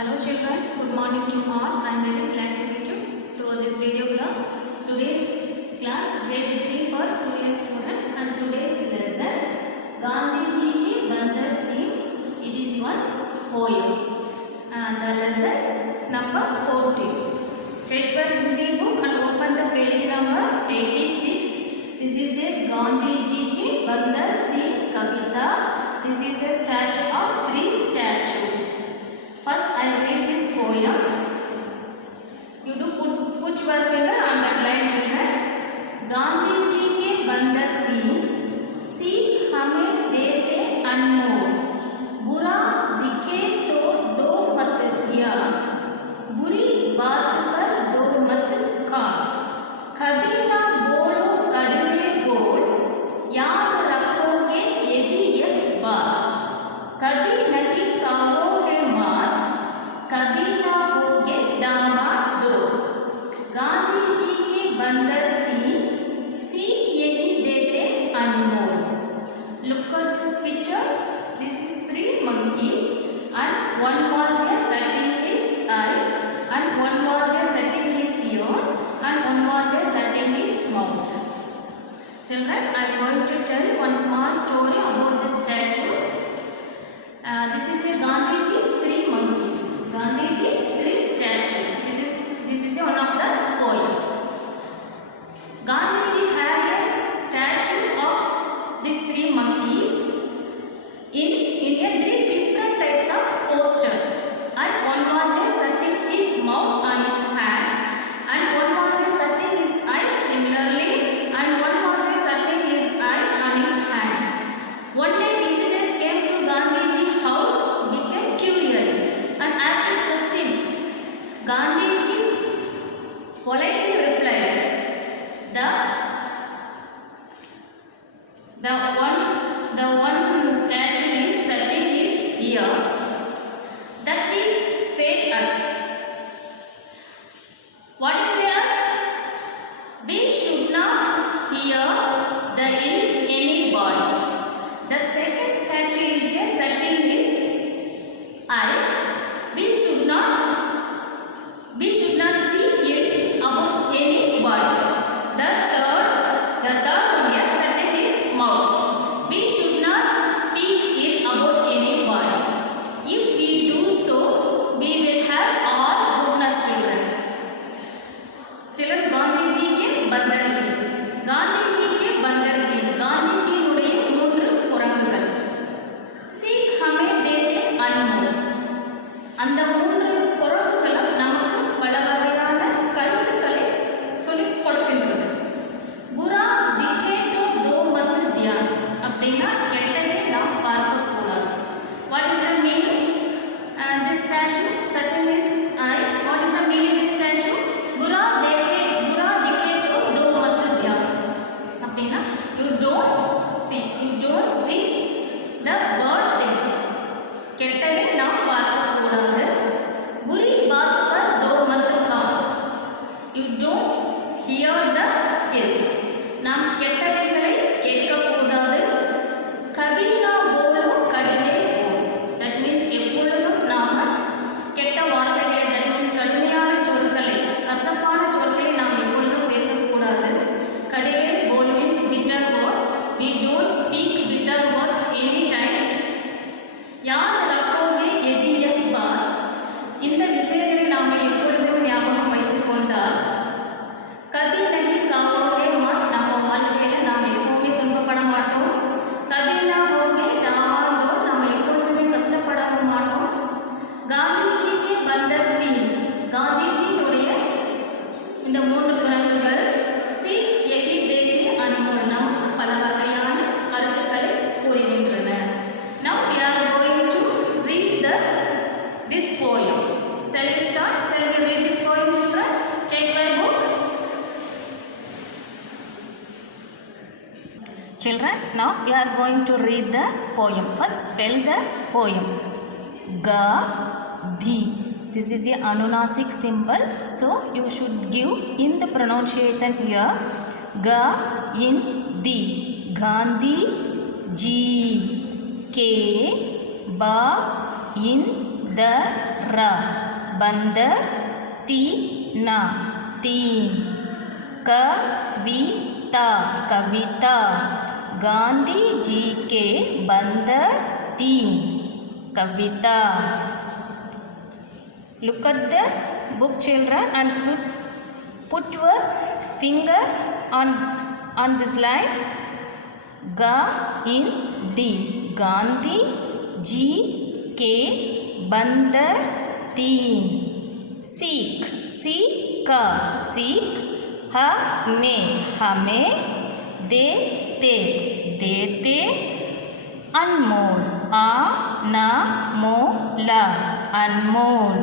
Hello children, good morning to all. I am very glad to meet you through this video class. Today's class grade 3 for 2 year students and today's lesson Gandhi Ji ki Bandar theme. It is one poem. The lesson number 14. Take the Hindi book and open the page number 86. This is a Gandhi Ji ki Bandar theme Kavita. This is a statue of 3 statues. First, I will read this poem. You do put your finger on that line, children. Gandhi जी के बंदर थी, सीख हमें देते अनमोल. बुरा दिखे तो दो मत दिया, बुरी बात पर दो मत खा. कभी ना बोलो कड़वे बोल, याद रखोगे यदि ये बात. कभी नहीं कहोगे मात, कभी ना होगे डामाडोल. गांधी जी के बंदर थी, सीख यही देते अनमोल. Look at these pictures. This is 3 monkeys and one was setting his eyes and one was setting his ears and one was setting his mouth. Children, I am going to tell one small story about the statues. This is a Gandhiji's 3 monkeys. Gandhiji's 3 statues. This is one of the poem. Gandhiji had a statue of these 3 monkeys in a 3 different types of posters. And one was setting his mouth on his hand, and one was setting his eyes similarly, and one was setting his eyes on his hand. One day visitors came to Gandhiji's house, became curious and asked questions. Gandhiji politely replied, the one statue is setting his ears. That means say us. What is us? We should not hear the ill anybody. The second statue is setting his eyes. We should not see ill about anybody. The third one is setting his mouth. We should not speak ill about anybody. If we do so, we will have all goodness, children. Children, Gandhiji के बंदर थी. Gandhiji के बंदर थी. Gandhiji उड़े 3 குரங்குகள். सीख हमें देते अनमोल. அந்த 3 குரங்குகளும் நமக்கு பல வகையான கருத்துக்களை சொல்லிக் கொடுக்கின்றது. புரா திக்கே தோ தோ மத் தியான். அப்படின்னா கெட்டதை நாம் பார்க்கக்கூடாது. What is the meaning? This statue setting his eyes. What is the meaning of this statue? புரா திக்கே தோ தோ மத் தியான். அப்படின்னா you don't see the bad things. கெட்டதை நாம் பார்க்கக்கூடாது. बुरी बात पर दो मत खा. You don't hear the ill. நாம் கெட்டவைகளை கேட்கக்கூடாது. कभी ना बोलो कड़वे बोल. That means எப்பொழுதும் நாம கெட்ட வார்த்தைகளை, that means கடுமையான சொற்களை, கசப்பான சொற்களை நாம் எப்பொழுதும் பேசக்கூடாது. கடுவே बोल means bitter words. We don't speak bitter words any times. याद रखोगे यदि यह बात. இந்த விஷயங்களை நாம் எப்பொழுதும் ஞாபகம் வைத்துக் கொண்டால் कभी नहीं कहोगे मत. நம்ம வாழ்க்கையில நாம் எப்பவுமே துன்பப்பட மாட்டோம். कभी ना होगे डामाडोल. நம்ம எப்பொழுதுமே கஷ்டப்படவும் மாட்டோம். गांधी के बंदर थी. गांधीजिயுடைய இந்த 3 குரங்குகள் सीख यही देते अनमोल. நமக்கு பல வகையான கருத்துக்களை கூறுகின்றன. Now we are going to read this poem. Shall we start? Shall we read this poem, children? Take your book. Children, now we are going to read the poem. First, spell the poem. Ga-dhi. This is a Anunasik symbol, so you should give in the pronunciation here. Ga in di. Gandhi ji. Ke ba in बंदर बंदर तीन तीन कविता कविता गांधी जी के बंदर तीन कविता. Look at the book, children, and put your finger on these lines. Gandhi Gandhi ji के बंदर तीन. सीख सीख हमें देते देते. अनमोल अनमोल अनमोल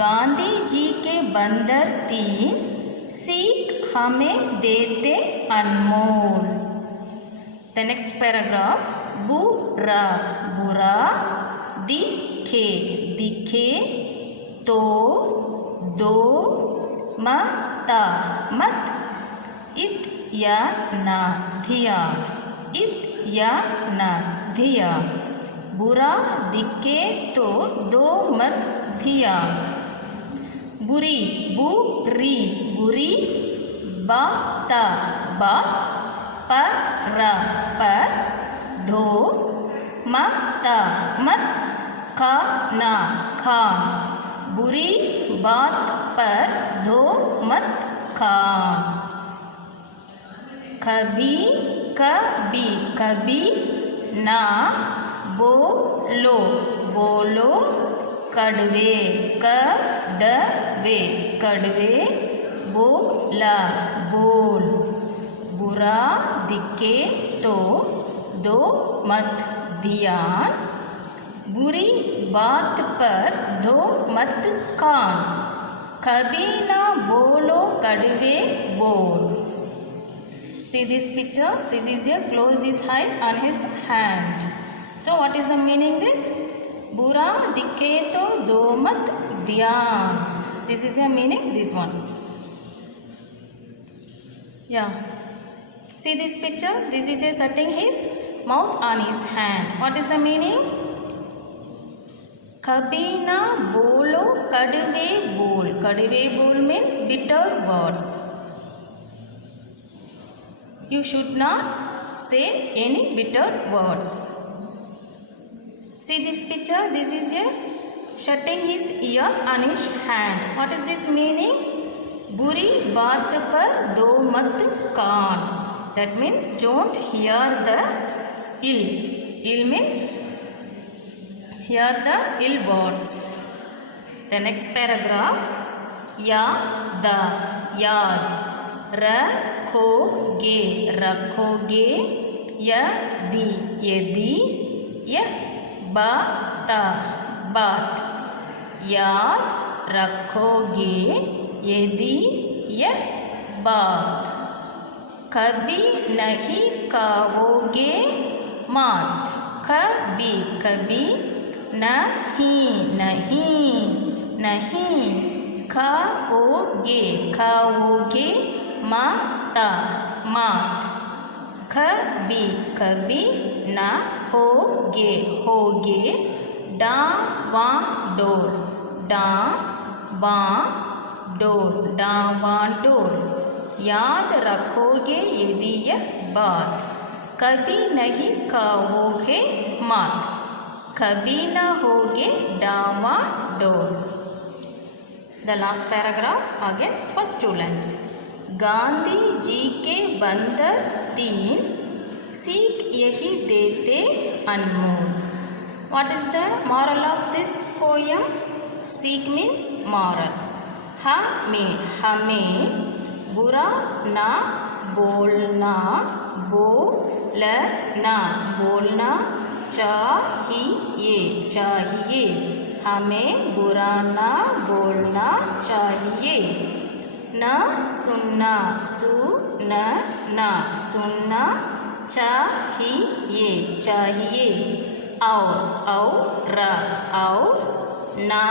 गांधी जी के बंदर तीन सीख हमें देते अनमोल. The next paragraph. बुरा बुरा दिखे दिखे तो दो मत मत इत या ना धिया इत या ना धिया. बुरा दिखे तो दो मत धिया. बुरी बुरी बुरी बात बात पर धो मत मत खाना खान. बुरी बात पर धो मत खान. कभी कभी कभी ना बोलो बोलो कड़वे कड़वे कड़वे बोला बोल. बुरा दिखे तो दो मत ध्यान. बुरी बात पर दो मत कान. कभी ना बोलो कड़वे बोल. See this picture. This is a close his eyes on his hand. So what is the meaning this? बुरा दिखे तो दो मत ध्यान. This is a meaning, this one. Yeah. See this picture. This is a setting his mouth on his hand. What is the meaning? कभी ना बोलो कड़वे बोल. कड़वे बोल means bitter words. You should not say any bitter words. See this picture. This is a shutting his ears on his hand. What is this meaning? बुरी बात पर दो मत कान. That means don't hear the ill. Ill means hear the ill words. The next paragraph. याद याद रखोगे रखोगे. यदि यदि यह बात बात. याद रखोगे यदि यह बात. कभी नहीं खाओगे मात. कभी कभी नहीं नहीं नहीं. खाओगे खाओगे माता मात. कभी कभी ना होगे होगे. डावाडोल डावाडोल डावाडोल. याद रखोगे यदि यह बात. कभी नहीं खाओगे मात. कभी ना होगे डावाडोल. The last paragraph again first two lines. Gandhi ji के बंदर तीन सीख यही देते अनमोल. What is the moral of this poem? सीख means moral. हमें बुरा ना बोलना बोलना बोलना चाहिए चाहिए. हमें बुरा ना बोलना चाहिए. न सुनना सुनना सुनना चाहिए चाहिए. और ना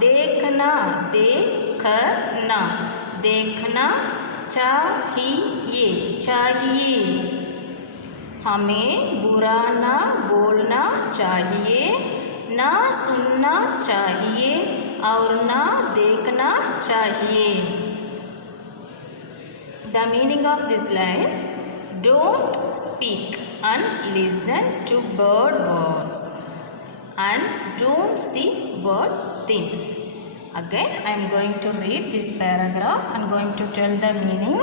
देखना देखना देखना चाहिए चाहिए. हमें बुरा ना बोलना चाहिए. ना सुनना चाहिए और ना देखना चाहिए. The meaning of this line: don't speak and listen to bird words and don't see bird things. Again, I am going to read this paragraph. I am going to tell the meaning.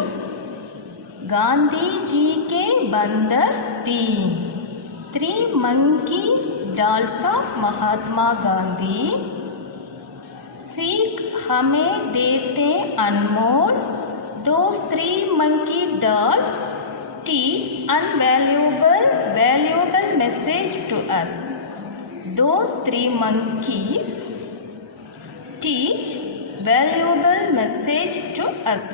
Gandhi ji के बंदर 3 monkey dolls of Mahatma Gandhi सीख हमें देते अनमोल. Those 3 monkey dolls teach valuable message to us. Those 3 monkeys teach valuable message to us.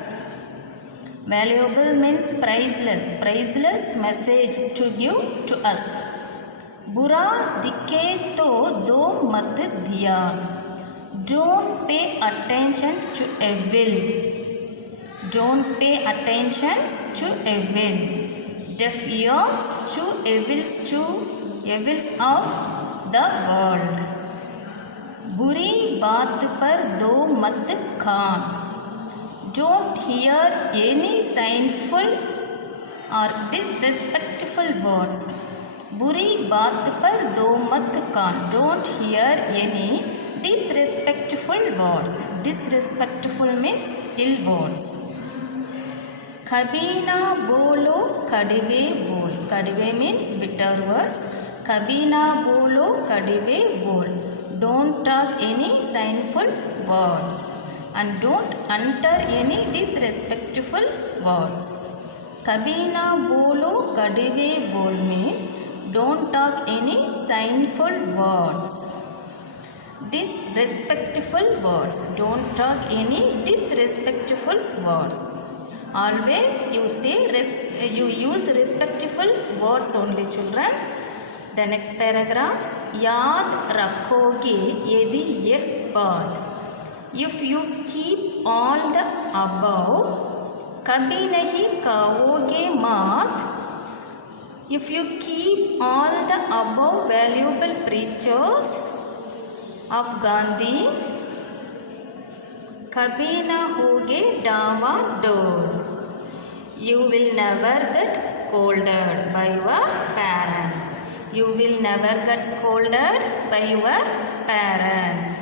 Valuable means priceless message to give to us. बुरा दिखे तो दो मत दिया. Don't pay attention to evil. Don't pay attention to evil. Deaf ears to evils of the world. बुरी बात पर दो मत कान. Don't hear any sinful or disrespectful words. बुरी बात पर दो मत कान. Don't hear any disrespectful words. Disrespectful means ill words. कभी ना बोलो कड़वे बोल. कड़वे means bitter words. कभी ना बोलो कड़वे बोल. Don't talk any sinful words and don't utter any disrespectful words. कभी ना बोलो कड़वे बोल means don't talk any sinful words. Disrespectful words. Don't talk any disrespectful words. Always you use respectful words only, children. The next paragraph. याद रखोगे यदि यह बात. If you keep all the above, कभी नहीं कहोगे मात. If you keep all the above valuable preachers of Gandhi, कभी न होगे डावाडोल. You will never get scolded by your parents. You will never get scolded by your parents.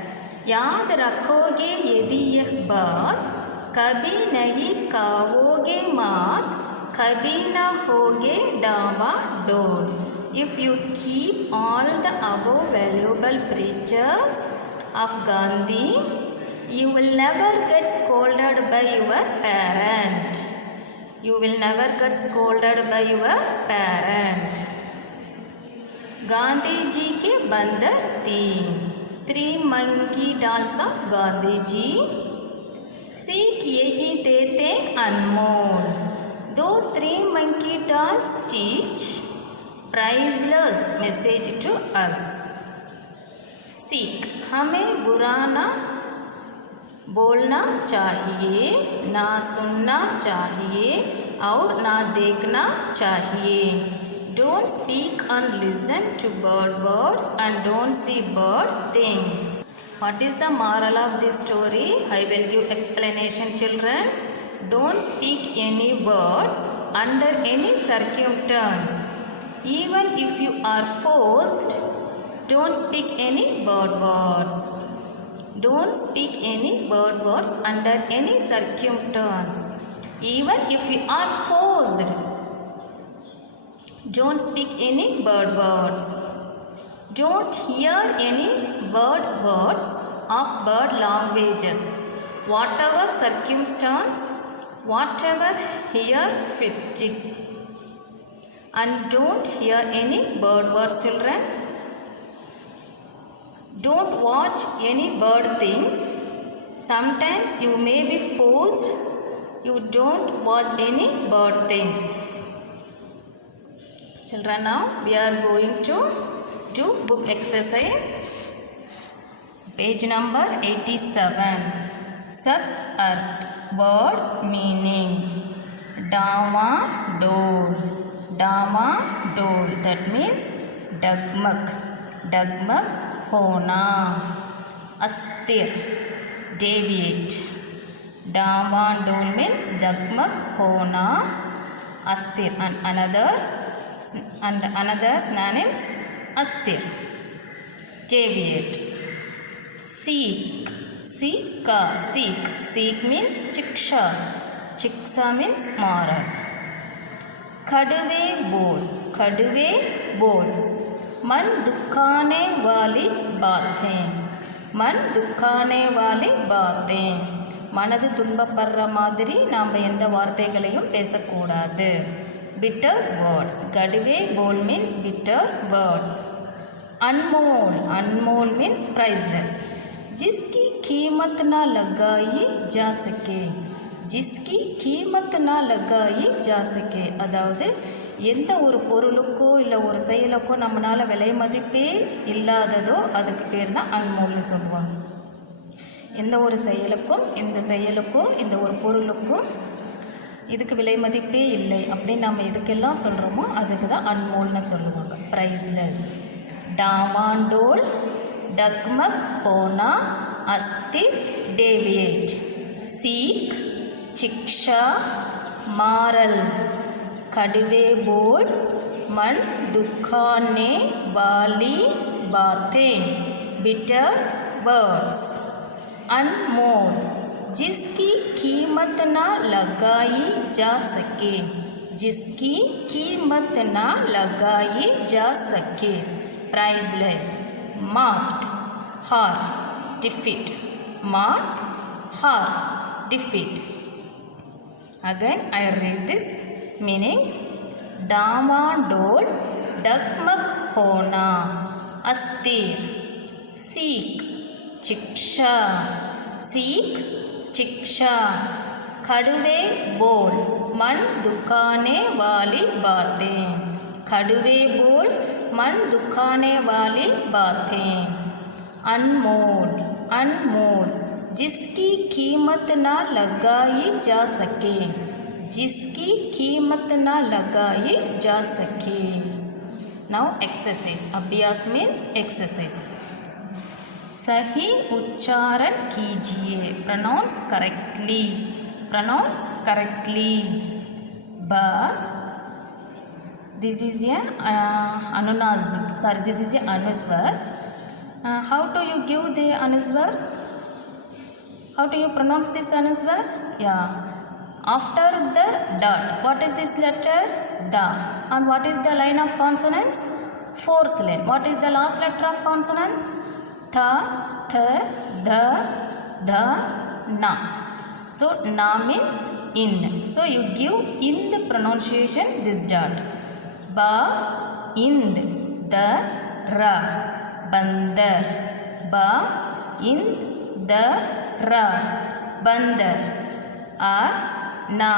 याद रखोगे यदि यह बात, कभी नहीं कहोगे मात, कभी न होगे डावाडोल. If you keep all the above valuable preachers of Gandhi, you will never get scolded by your parent. You will never get scolded by your parent. Gandhi ji के बंदर 3 monkey dolls of Gandhi ji सीख यही देते अनमोल. Those 3 monkey dolls teach priceless message to us. सीख हमें बुरा ना बोलना चाहिए, ना सुनना चाहिए और ना देखना चाहिए. Don't speak and listen to bird words and don't see bird things. What is the moral of this story? I will give explanation, children. Don't speak any words under any circumstance. Even if you are forced, don't speak any bird words. Don't speak any bird words under any circumstance. Even if you are forced, don't speak any bird words. Don't hear any bird words of bird languages. Whatever circumstance, whatever hear fit. And don't hear any bird words, children. Don't watch any bird things. Sometimes you may be forced. You don't watch any bird things. Children, now we are going to do book exercise. Page number 87. Sat Arth. Word meaning. Dama dole. Dama dole. That means dugmug. Dugmug होना. अस्थिर, deviate. डामाडोल means डगमग होना. अस्थिर. And another synonyms अस्थिर, deviate. Seek, seek means chiksha means moral. कड़वे बोल, मन दुखाने वाली बातें. மனது துன்பப்படுற மாதிரி நாம் எந்த வார்த்தைகளையும் பேசக்கூடாது. bitter words. கடுவே போல் means bitter words. अनमोल means priceless. जिसकी कीमत ना लगाई जा सके. அதாவது எந்த ஒரு பொருளுக்கோ இல்லை ஒரு செயலுக்கோ நம்மளால் விலை மதிப்பே இல்லாததோ அதுக்கு பேர் தான் அன்மோல்னு சொல்லுவாங்க. எந்த ஒரு செயலுக்கும் இந்த ஒரு பொருளுக்கும் இதுக்கு விலை மதிப்பே இல்லை அப்படின்னு நம்ம எதுக்கெல்லாம் சொல்கிறோமோ அதுக்கு தான் அன்மோல்னு சொல்லுவாங்க. ப்ரைஸ்லெஸ். डामाडोल, डगमग होना, अस्थिर, डेविएट. सीख, शिक्षा, मारल. कड़वे बोल, मन दुखाने वाली बातें. Bitter words. अनमोल, जिसकी कीमत ना लगाई जा सके. priceless. Marked, hard, defeat. Again I read this meanings. डामाडोल, डगमग होना, अस्थिर. सीख, शिक्षा. कड़वे बोल, मन दुखाने वाली बातें. अनमोल, जिसकी कीमत ना लगाई जा सके. Now exercise. अभ्यास means exercise. सही उच्चारण कीजिए. Pronounce correctly. This is a अनुनासिक. Sorry, this is a अनुस्वर. How do you give the अनुस्वर? How do you pronounce this अनुस्वर? Yeah. After the dot, what is this letter? Da. And what is the line of consonants? Fourth line. What is the last letter of consonants? Tha, the, na. So na means in. So you give in the pronunciation this dot. Ba, ind, the, ra. Bandar. Ba, ind, the, ra. Bandar. A, na,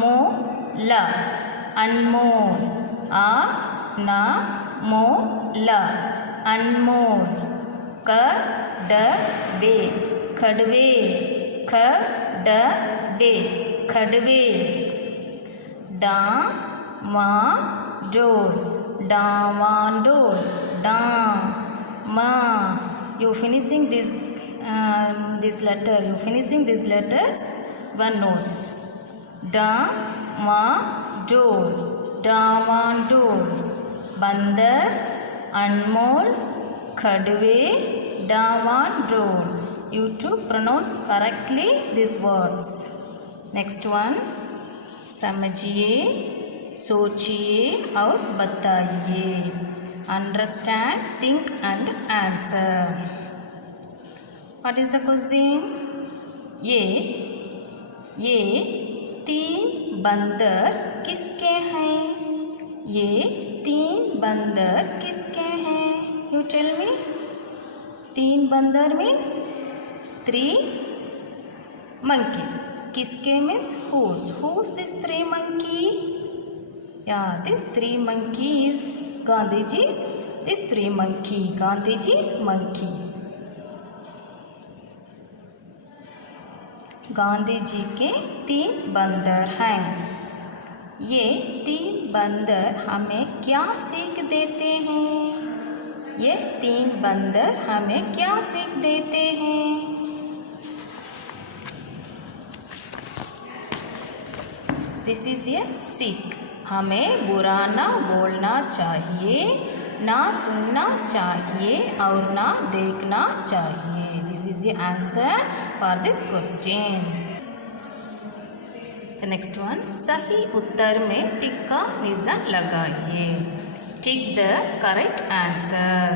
mo, la. Anmol. A, na, mo, la. Anmol. Ka, da, ve. Kadve. Ka, da, ve. Kadve. Da, ma, dol. Damandol. Da, ma. You finishing this letter. You finishing these letters. One nose. Da, ma, dol. Damandol. Bandar. Anmol. Kadve. Damandol. You to pronounce correctly these words. Next one. समझिए, सोचिए और बताइए. Understand, think and answer. What is the question? ये 3 बंदर किसके हैं? ये 3 बंदर किसके हैं? You tell me. 3 बंदर means 3 monkeys. किसके means whose? Who's this 3 monkey? Yeah, this 3 monkey is Gandhiji's. This 3 monkey, Gandhiji's monkey. Gandhi ji के 3 बंदर हैं. ये 3 बंदर हमें क्या सीख देते हैं? ये तीन बंदर हमें क्या सीख देते हैं? दिस इज ए सीख। हमें बुरा ना बोलना चाहिए, ना सुनना चाहिए और ना देखना चाहिए। This is a answer for this question. The next one, सही उत्तर में टिक का निशान लगाइए। Tick the correct answer.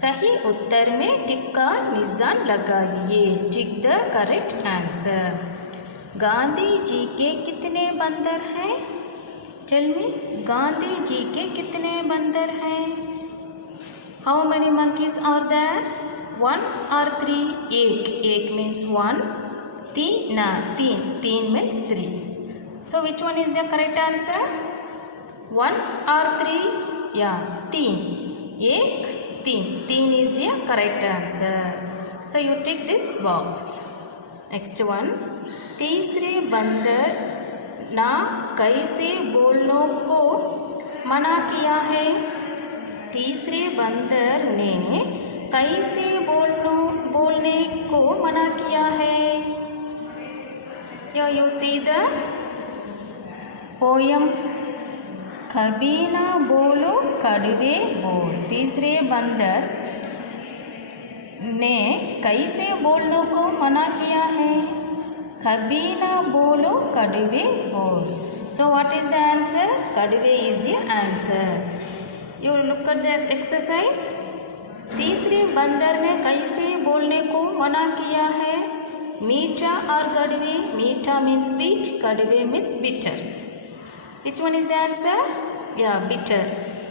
सही उत्तर में टिक का निशान लगाइए। Tick the correct answer. Gandhi ji के कितने बंदर हैं? टेल मी, गांधी जी के कितने बंदर हैं? How many monkeys are there? 1 or 3? एक means 1. तीन means 3. So which one is the correct answer? 1 or 3? Yeah, तीन is the correct answer. So you tick this box. Next one, तीसरे बंदर ना कैसे बोलने को मना किया है? तीसरे बंदर ने कैसे बोलने को मना किया है? Here you see the poem. कभी ना बोलो कड़वे बोल। तीसरे बंदर ने कैसे बोलने को मना किया है? कभी ना बोलो कड़वे बोल। So what is the answer? कड़वे is the answer. You look at this exercise. तीसरे बंदर ने कैसे बोलने को मना किया है? मीठा और कड़वे। मीठा means sweet, कड़वे means bitter. Which one is the answer? Yeah, bitter.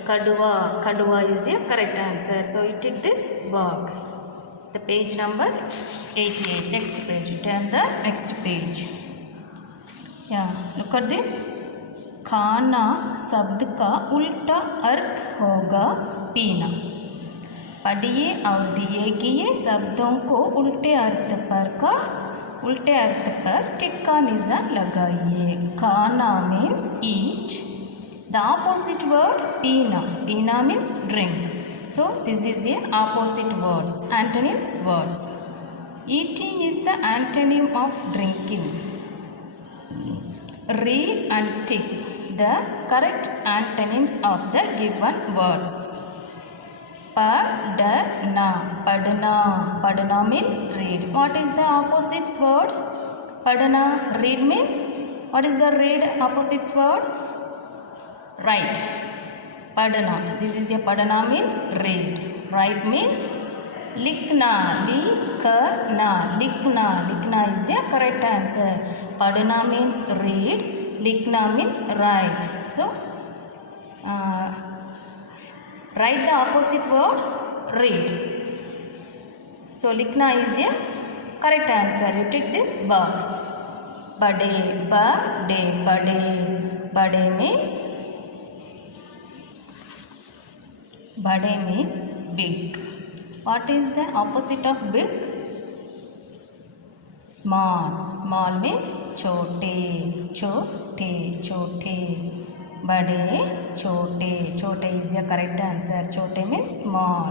Kadwa is the correct answer. So you tick this box. The page number 88. Next page. You turn the next page. Yeah, look at this. खाना शब्द का उल्टा अर्थ होगा पीना। पढ़िए और दिए गए शब्दों को उल्टे अर्थ पर टिक का निशान लगाइए। खाना means eat. The opposite word पीना। पीना means drink. So this is a opposite words, antonyms words. Eating is the antonym of drinking. Read and tick the correct antonyms of the given words. Padana. Padana means read. What is the opposite word? Padana. Read means, what is the read opposite word? Right. Padana. This is a padana means read. Right means likhna. Likhna is a correct answer. Padana means read. Likhna means write. So write the opposite word read. So likhna is a correct answer. You tick this box. Bade. Bade means big. What is the opposite of big? Small. Small means chote. Bade, chote is the correct answer. Chote means small.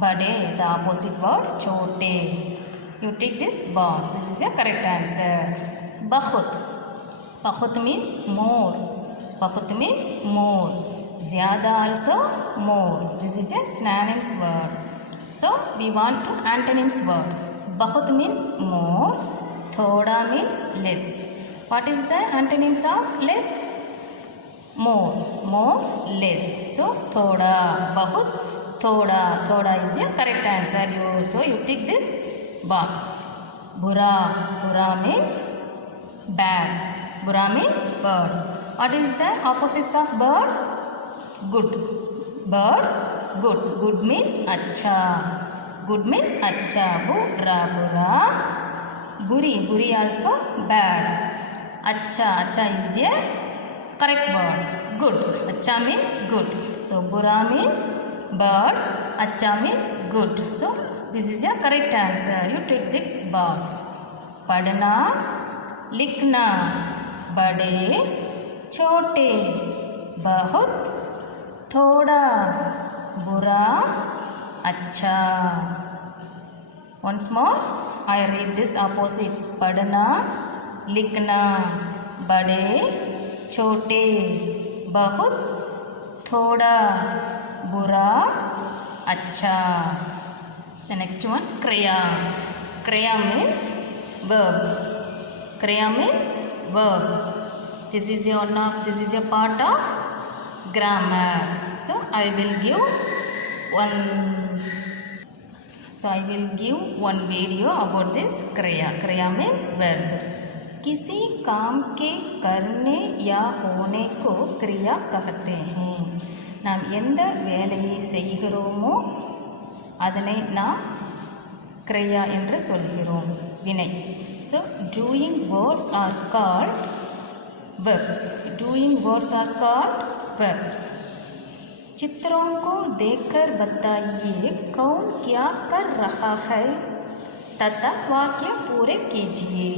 Bade, the opposite word chote. You tick this box. This is the correct answer. Bahut means more. Zyada also more. This is a synonyms word. So we want to antonyms word. Bahut means more. Thoda means less. What is the antonyms of less? More, less. So thoda, bahut, thoda is a correct answer. So you tick this box. Bura means bad. Bura means bird. What is the opposite of bird? Good. Bird, good. Good means acha. Bura. Buri also bad. Acha is a correct word. Good. Acha means good. So bura means bird. Acha means good. So this is a correct answer. You take this box. Padna, likhna, bade, chote, bahut, thoda, बुरा अच्छा. Once more I read this opposites. पढ़ना लिखना बड़े छोटे बहुत थोड़ा बुरा अच्छा. The next one kriya. Kriya means verb. Kriya means verb. This is a part of grammar. So I will give one video about this kriya. Kriya means verb. किसी काम के करने या होने को क्रिया कहते हैं. நாம் எந்த வேலையை செய்கிறோமோ அதனை நாம் கிரியா என்று சொல்கிறோம், வினை. So doing words are called verbs. Doing words are called verbs. चित्रों को देखकर बताइए कौन क्या कर रहा है तथा वाक्य पूरे कीजिए.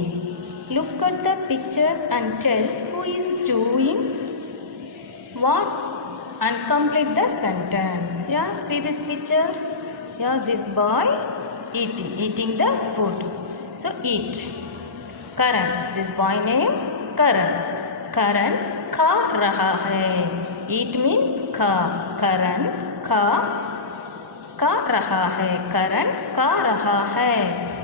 Look at the pictures and tell who is doing what and complete the sentence. Yeah, see this picture. Yeah, this boy eating the food. So eat. Karan. This boy name Karan. Karan खा रहा है. Eat means खा. Karan खा रहा है. Karan खा रहा है.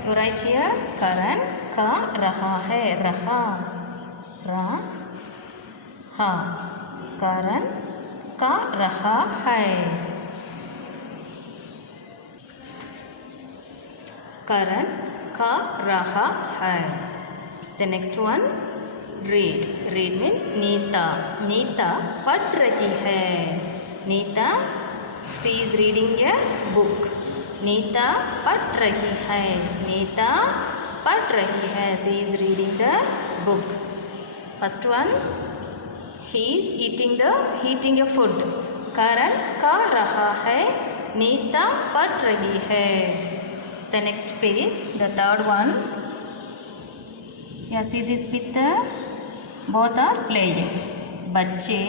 You write here. Karan खा रहा है. रहा Karan खा रहा है. Karan खा रहा है. The next one read. Read means Nita. Nita पढ़ रही है. Nita she is reading a book. Nita पढ़ रही है. नीता पढ़ रही है. She is reading the book. First one he is eating a food. Karan खा रहा है. नीता पढ़ रही है. The next page, the third one. Yeah, see this picture. Both are playing. बच्चे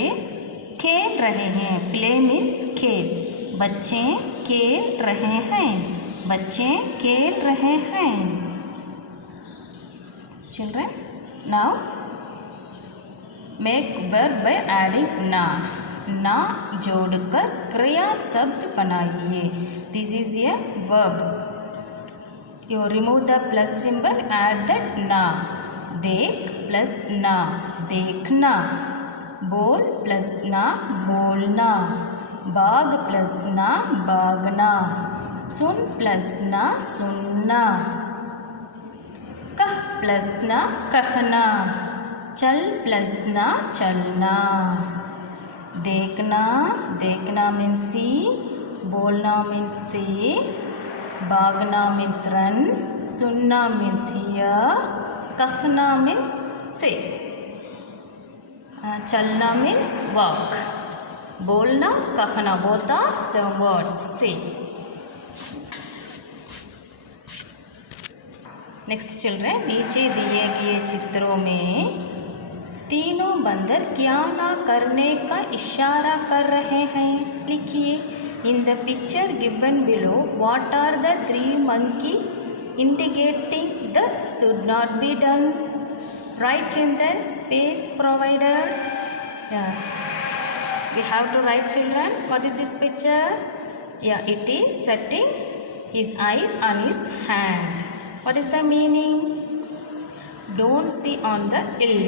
खेल रहे हैं. Play means खेल. बच्चे खेल रहे हैं. बच्चे खेल रहे हैं. Children, now make verb by adding na. ना जोड़कर क्रिया शब्द बनाइए. This is a verb. You remove the plus symbol, add that na. देख plus na, देखना. बोल plus na, बोलना. बाग plus na, बागना. सुन plus na, सुनना. कह plus na, कहना. चल plus na, चलना. देखना means see. बोलना means say. भागना means run. सुनना means hear. कहना means say. चलना means walk. बोलना कहना both are same words. say. Next children, नीचे दिए गए चित्रों में तीनों बंदर क्या ना करने का इशारा कर रहे हैं. लिखिए. In the picture given below, what are the three monkeys indicating that should not be done? Write in the space provided. Yeah, we have to write, children. What is this picture? Yeah, it is setting his eyes on his hand. What is the meaning? Don't see on the ill.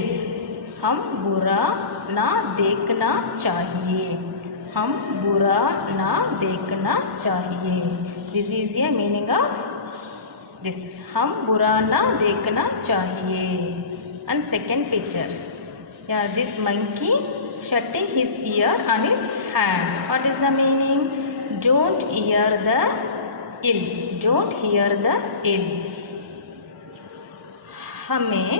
हम बुरा ना देखना चाहिए. हम बुरा ना देखना चाहिए. This is a meaning of this. हम बुरा ना देखना चाहिए. And second picture. या this monkey shutting his ear on his hand. What is the meaning? Don't hear the ill. Don't hear the ill. हमें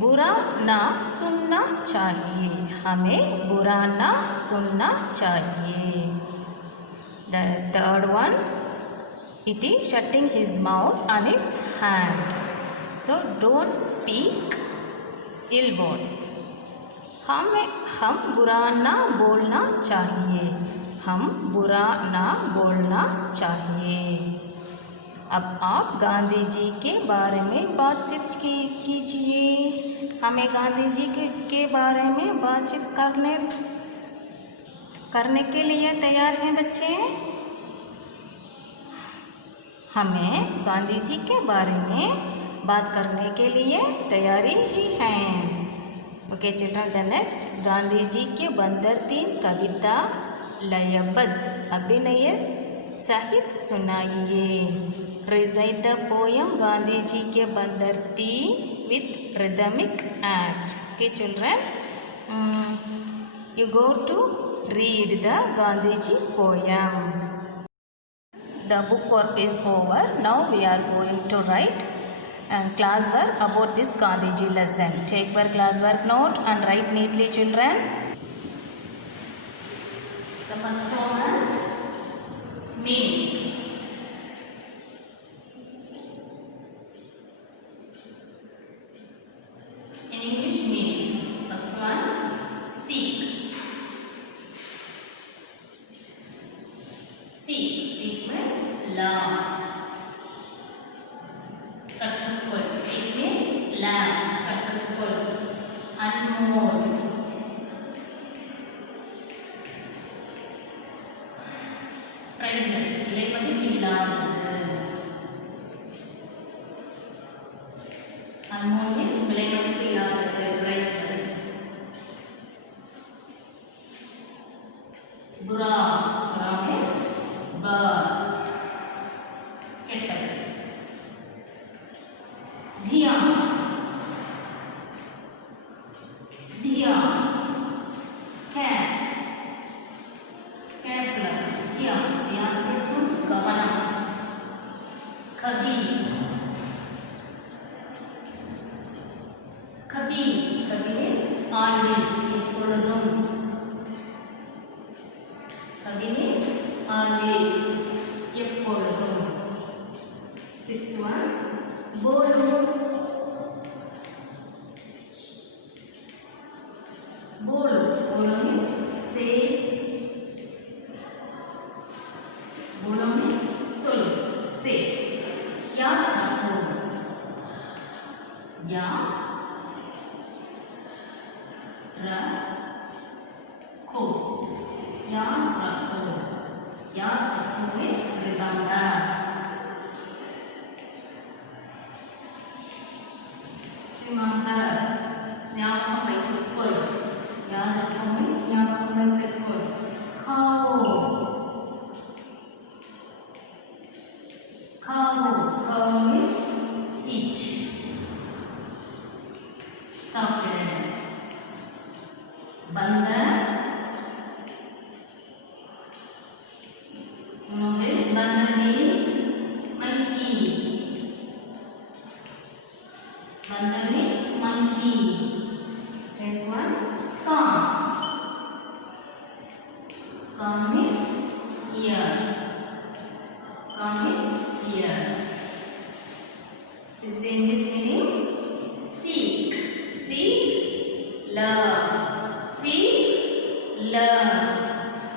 बुरा ना सुनना चाहिए. हमें बुरा ना सुनना चाहिए. The third one, it is shutting his mouth on his hand. So don't speak ill words. हम बुरा ना बोलना चाहिए. हम बुरा ना बोलना चाहिए। अब आप गांधी जी के बारे में बातचीत कीजिए। हमें गांधी जी के बारे में बातचीत करने के लिए तैयार हैं बच्चे? हमें गांधी जी के बारे में बात करने के लिए तैयारी ही है। Okay children, the next Gandhi ji के बंदर 3 कविता लयबद्ध अभिनय सहित सुनाइए। Recite the poem Gandhi ji के बंदर 3 with rhythmic act. Okay children, you go to read the Gandhi ji poem. The book work is over. Now we are going to write class work about this Gandhi ji lesson. Take your class work note and write neatly children. The first one means. In English means. First one seek. Seek means love. Katrukul. Seek means love. Katrukul. Unmore. Priceless. விலைமதிப்பு இல்லாதது. Unmore means விலைமதிப்பு இல்லாதது. Priceless. Bura. Bura means bird. Kettle. Diya. Diya. Cat. Caterpillar. Diya. Diya से सुन गवनम. कभी. कभी. कभी means always. எப்பொழுதும். कभी means always. எப்பொழுதும். Sixth one बोलो. बोलो. बोलो means say. बोलो means सुनो. say. याद रखो. याद रखो. याद रखो. याद रखो means remember. Remember. ஞாபகம் வைத்துக்கொள். याद रखो means ஞாபகம் வைத்துக்கொள். खाओ. खाओ. खाओ means eat. சாப்பிடு. बंदर उन्होंने बंदर means monkey. बंदर means monkey. Tenth one calm. Calm means ear. Calm means ear. This is English meaning seek. Seek love. Seek love.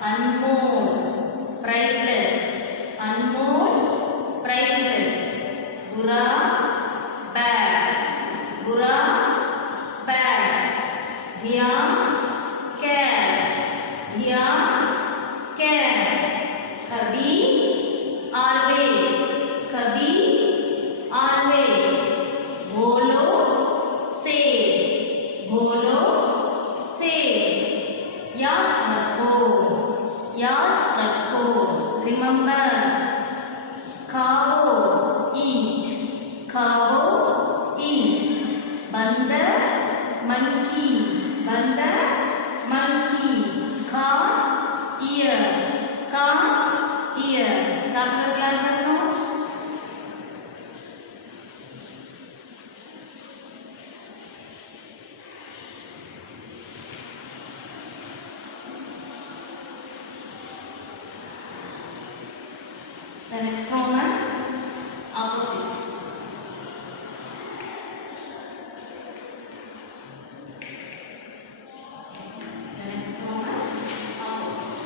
Unmore. Priceless. Unmore. Priceless. Bura. Bad. Bura. Bad. Dhiya. Care. Dhiya. Care. Kabhi. Always. Kabhi. Always. Bolo. Say. Bolo. say. याद रखो. याद रखो. remember. खाओ. eat. खाओ. eat. बंदर. monkey. बंदर. monkey. कान. ear. कान. ear. आपका class note. The next one, opposites. The next one, opposite.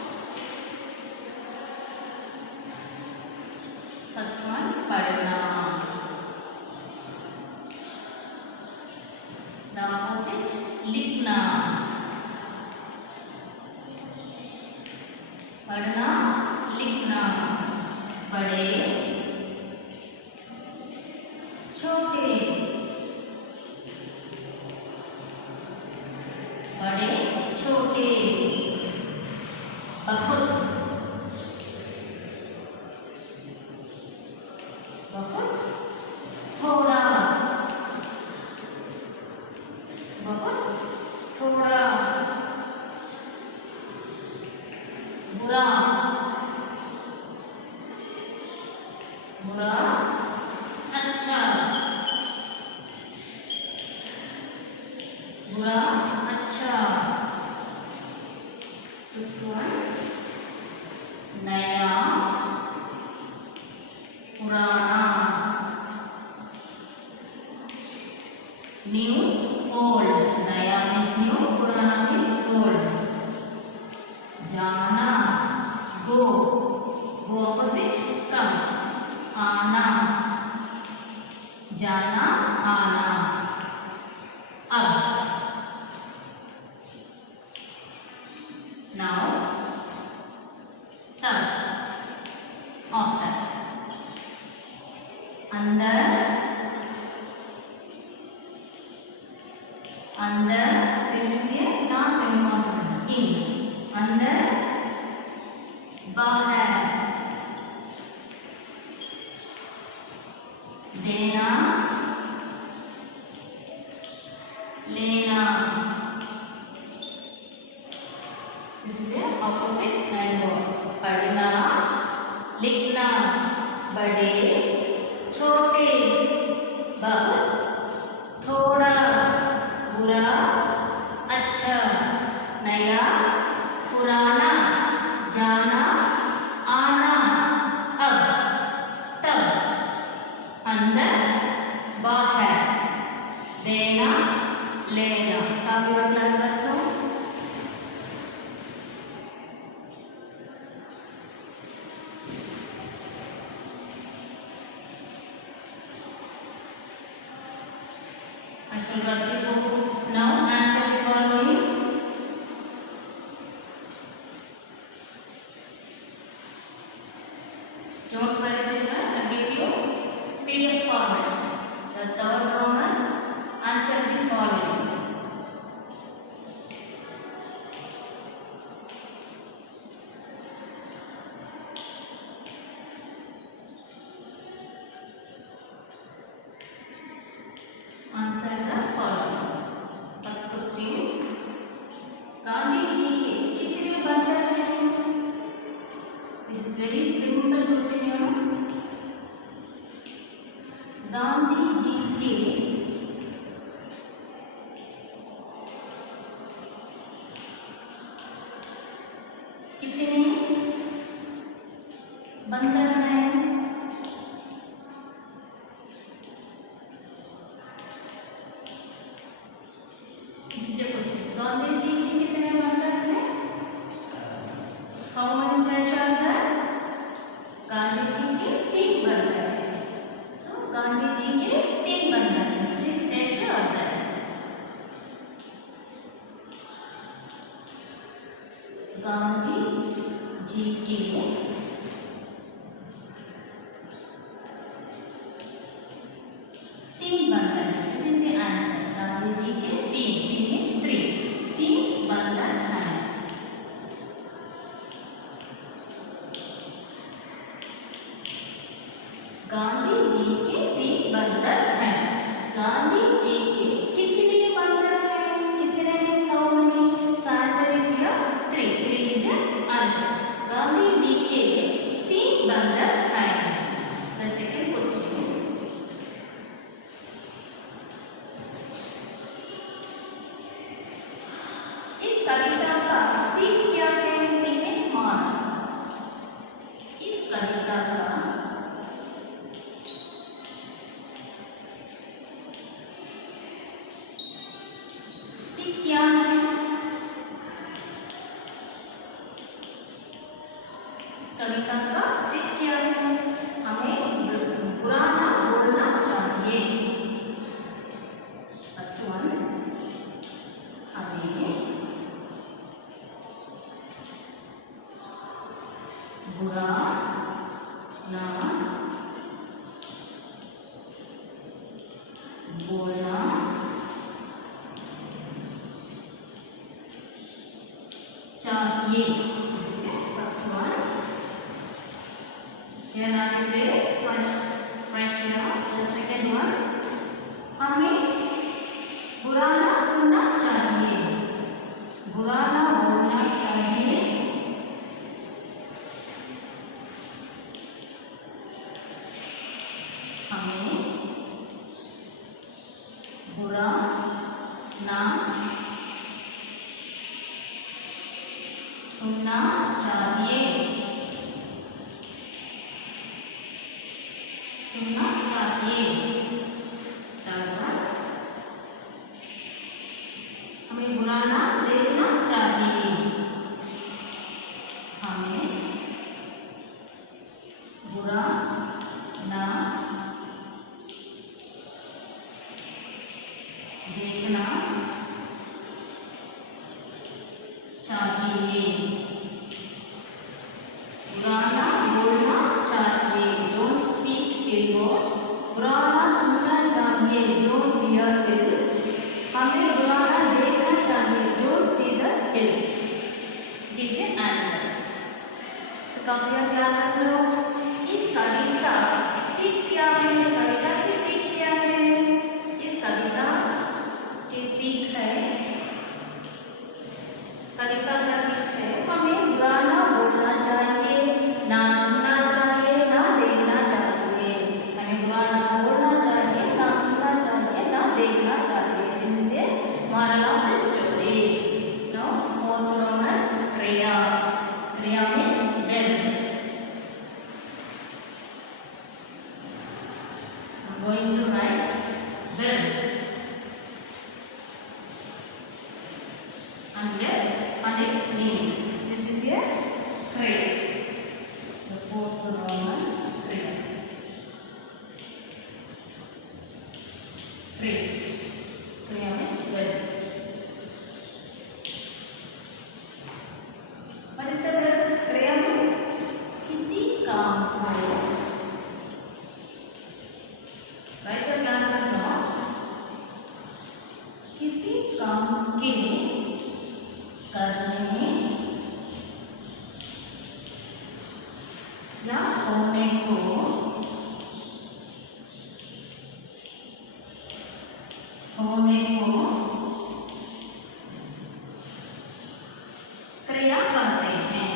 पढ़ना. The opposite लिखना. पढ़ना लिखना. बड़े छोटे. बड़े छोटे. बहुत बहुत थोड़ा. बहुत थोड़ा. बुरा बुरा अच्छा. बुरा अच्छा. नया पुराना. New old. नया मीन्स न्यू, पुराना मीन्स ओल्ड. जाना गो. गो ऑपोजिट कम. आना जाना आना. अब नाउ तब आफ्टर. अंदर अंदर. This is a non semi consonant. In अंदर. बाहर. देना लेना. This is a opposite sign words. पढ़ना लिखना. बड़े छोटे. बहुत थोड़ा. बुरा अच्छा. नया पुराना. जाना आना. अब तब. अंदर बाहर. देना लेना. काफी बार क्लास रखता हूँ. I shall write the book now. Answer the following. Don't worry children, I give you PDF format. The third Roman, answer the following. Answer the following. First question. Gandhi ji के कितने बंधन हैं? This is very simple question. Gandhi ji के कितने बंधन हैं? गांधी जी के कितने बंधन हैं? How many statues are there? Gandhi ji के 3 बंधन हैं. So गांधी जी के 3 बंधन हैं. 3 statues are there. Gandhi ji के 3 बंधन हैं. This is the answer. Gandhi ji के 3 means 3 बंधन हैं. गांधी जी के 3 बंधन हैं. गांधी जी के कितने बंधन हैं? कितने means how many? So answer is here 3. 3 is the answer. Gandhi ji के 3 बंधन हैं. The second question. इस कविता का सीख क्या है? सीख means mark. इस कविता का बोलना चाहिए. This is the first one. Here are the place right here. The second one. हमें बुरा ना सुनना चाहिए. बुरा ना बोलना चाहिए. हमें बुरा ना सुनना चाहिए. सुनना चाहिए. हमें बुरा ना देखना चाहिए. हमें बुरा ना देखना चाहिए. बुरा ना बोलना चाहिए. Don't speak ill words. बुरा ना सुनना चाहिए. Don't hear ill. हमें बुरा ना देखना चाहिए. Don't see the ill. ठीक है आंसर. So कंप्लीट क्लास आप लोग. इस कविता सीख क्या है? इस कविता की सीख क्या है? इस कविता की सीख है. कविता का सीख है हमें बुरा ना बोलना चाहिए, ना सुनना चाहिए, ना देखना चाहिए. हमें बुरा ना बोलना चाहिए, ना सुनना चाहिए, ना देखना चाहिए. This is A moral of the story. Now more Roman Kriya. Kriya means well. I'm going to write well. And well, Alex means this is a prayer. The fourth Roman prayer. Pray. Prayer means well. What is the word? Prayer means किसी काम को. Write the class and not. किसी काम के करने या होने को क्रिया करते हैं.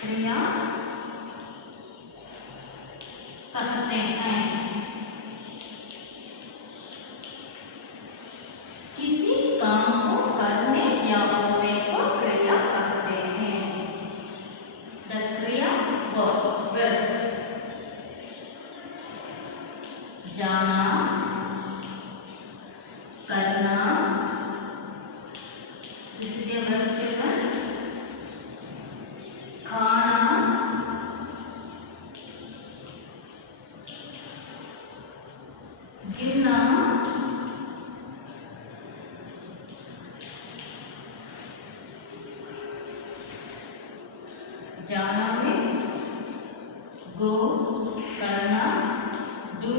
क्रिया करते हैं. किसी काम को करने या होने को क्रिया करते हैं. The क्रिया works well. जाना, करना. This is your verb children. खाना, गिरना, जाना means go, करना, do,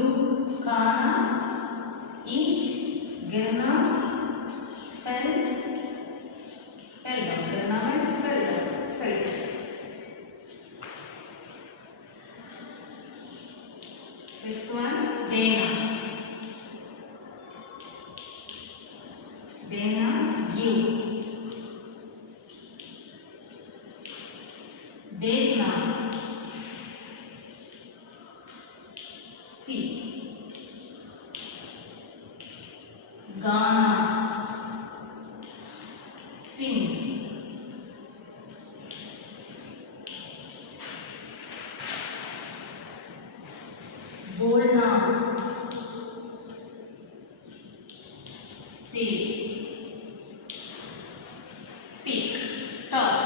खाना, eat, गिरना, fell, fell down. गिरना means fell down, fell down. Fifth one, देना. देना, give. देखना, see. गाना, sing. बोलना, say. Speak, talk.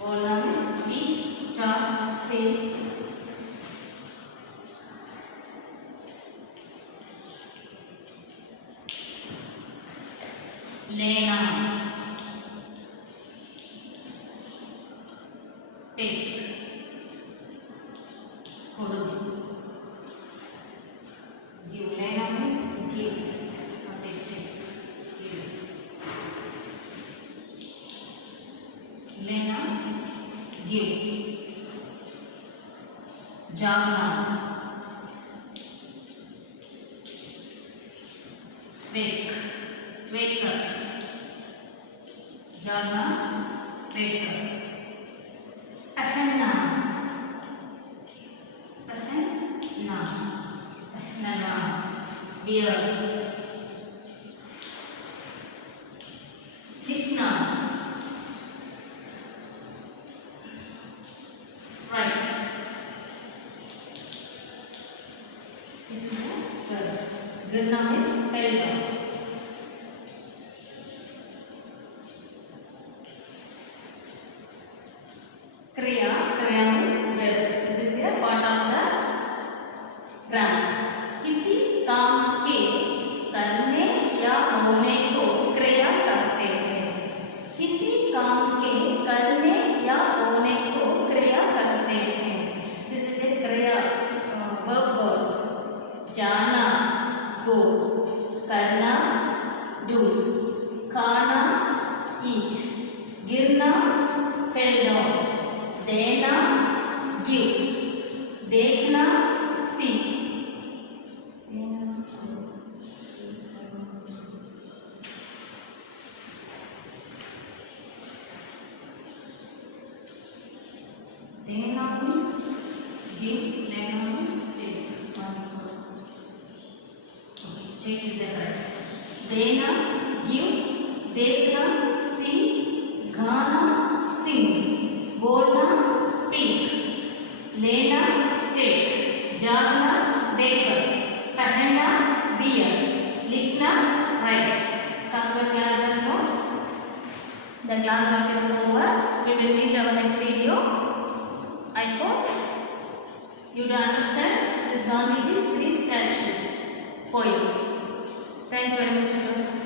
बोलना means speak, talk, say. लेना, take. ಕೊಡು. जागना, वेक, वेकर, जागना, वेकर, पहनना, पहनना, पहनना, वियर, लिखना, राइट, गिरना मीन्स फेल डाउन, क्रिया, क्रिया means verb, this is a part of the grammar. किसी काम के करने या होने को क्रिया कहते हैं, किसी काम के करने या होने को क्रिया कहते हैं, this is a क्रिया, verb words, जाना, go, करना, do, खाना, eat, गिरना, fell down, देना, give, देखना, see, देना means give, लेना means take, take is the correct, देना, give, देखना, see, गाना, sing, बोलना, speak, लेना, take, जागना, wake up, पहनना, wear, लिखना, write. Come to class and go. The class work is over. We will meet our next video. I hope you do understand this Gandhiji's 3 statue poem. Thank you very much.